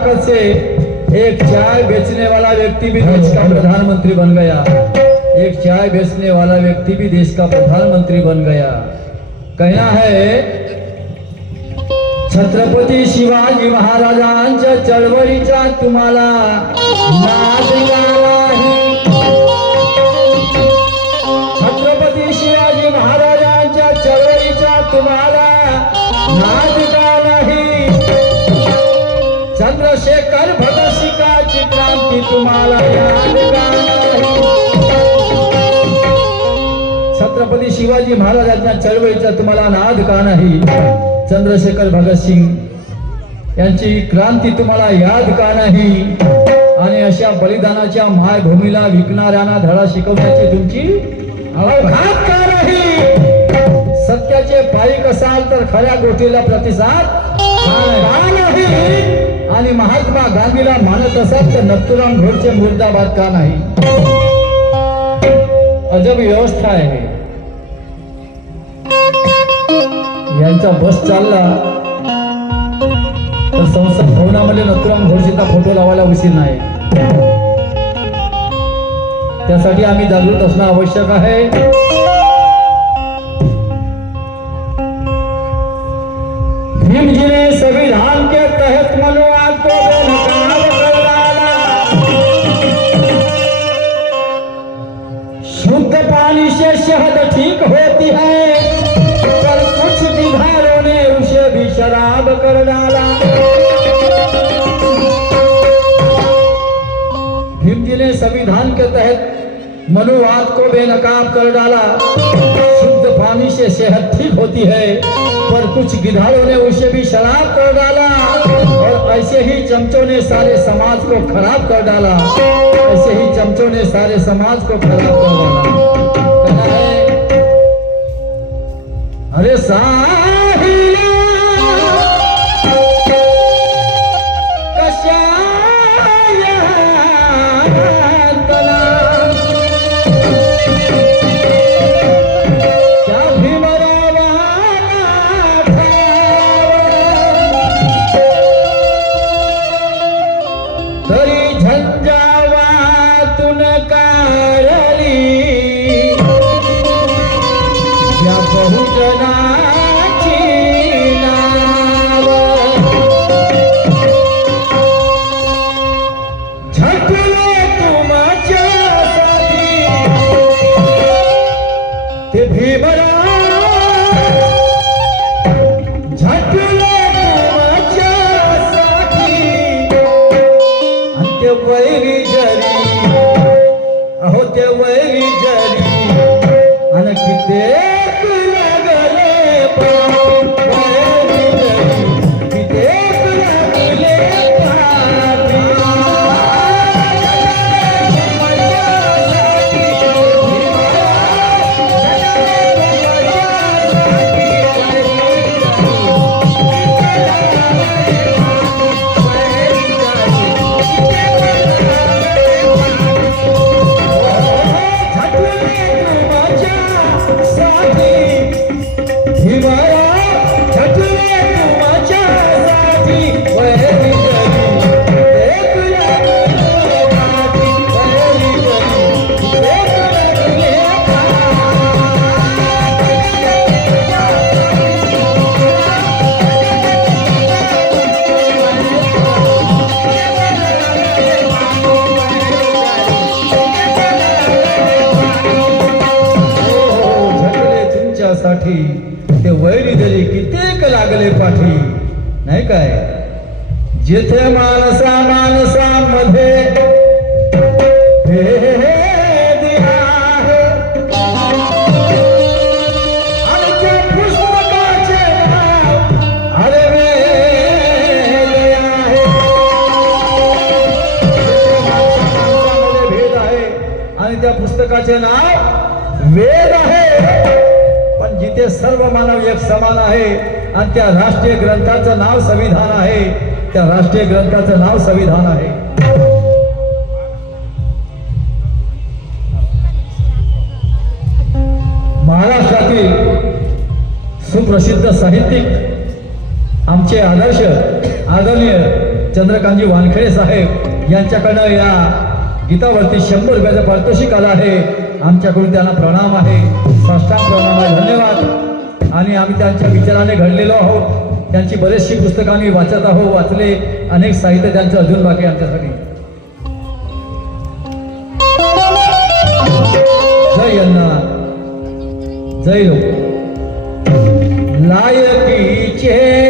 ताकत से एक चाय बेचने वाला व्यक्ति भी देश का प्रधानमंत्री बन गया। एक चाय बेचने वाला व्यक्ति भी देश का प्रधानमंत्री बन गया। कहना है? छत्रपती शिवाजी महाराजांच्या चळवळीचा तुम्हाला। नाद आहे छत्रपती शिवाजी महाराजांच्या चळवळीचा तुम्हाला। नाद चंद्रशेखर भगतसिंगाची क्रांती तुम्हाला छत्रपती शिवाजी महाराजांच्या चळवळीचा तुम्हाला नाद का नाही? चंद्रशेखर भगतसिंग यांची क्रांती तुम्हाला याद का नाही? आणि अशा बलिदानाच्या मायभूमीला विकणाऱ्यांना धडा शिकवण्याची तुमची अवघात का नाही? सत्याचे पायिक असाल तर खऱ्या गोष्टीला प्रतिसाद नाही? आणि महात्मा गांधीला मानत असत तर नथुराम घोडचे मुर्दाबाद का नाही? अजब व्यवस्था आहे. यांचा बस चालला. तर संसद भवनामध्ये नथुराम घोडसेचा फोटो लावायला उशीर नाही. त्यासाठी आम्ही जागृत असणं आवश्यक आहे. होती है। पर कुछ बिहारों ने उसे भी शराब कर डाला। जी ने संविधान के तहत मनुवाद को बेनकाब कर डाला। शुद्ध पानी से सेहत ठीक होती है, पर कुछ गिधारों ने उसे भी शराब कर डाला। और ऐसे ही चमचों ने सारे समाज को खराब कर डाला। ऐसे ही चमचों ने सारे समाज को खराब कर डाला। अरे साहिया वैरी जरी हो, अहो ते वैरी जरी हो. आणि कित्येक तुमच्यासाठी ते वैरी दरी कित्येक लागले पाठी. नाही काय? जेथे माणसा माणसामध्ये भेद आहे. आणि त्या पुस्तकाचे नाव वेद आहे. जिथे सर्व मानव एक समान आहे आणि त्या राष्ट्रीय ग्रंथाचं नाव संविधान आहे त्या राष्ट्रीय ग्रंथाचं नाव संविधान आहे. महाराष्ट्रातील सुप्रसिद्ध साहित्यिक आमचे आदर्श आदरणीय चंद्रकांतजी वानखेडे साहेब यांच्याकडनं या गीतावरती शंभर रुपयाचं पारितोषिक आलं आहे. आमच्याकडून त्यांना प्रणाम आहे. साष्टांग प्रणाम आहे. धन्यवाद. आणि आम्ही त्यांच्या विचाराने घडलेलो आहोत. त्यांची बरेचशी पुस्तकं आम्ही वाचत आहोत वाचले. अनेक साहित्य त्यांचं अजून बाकी आमच्यासाठी. जय यांना जय लोक. लायकीचे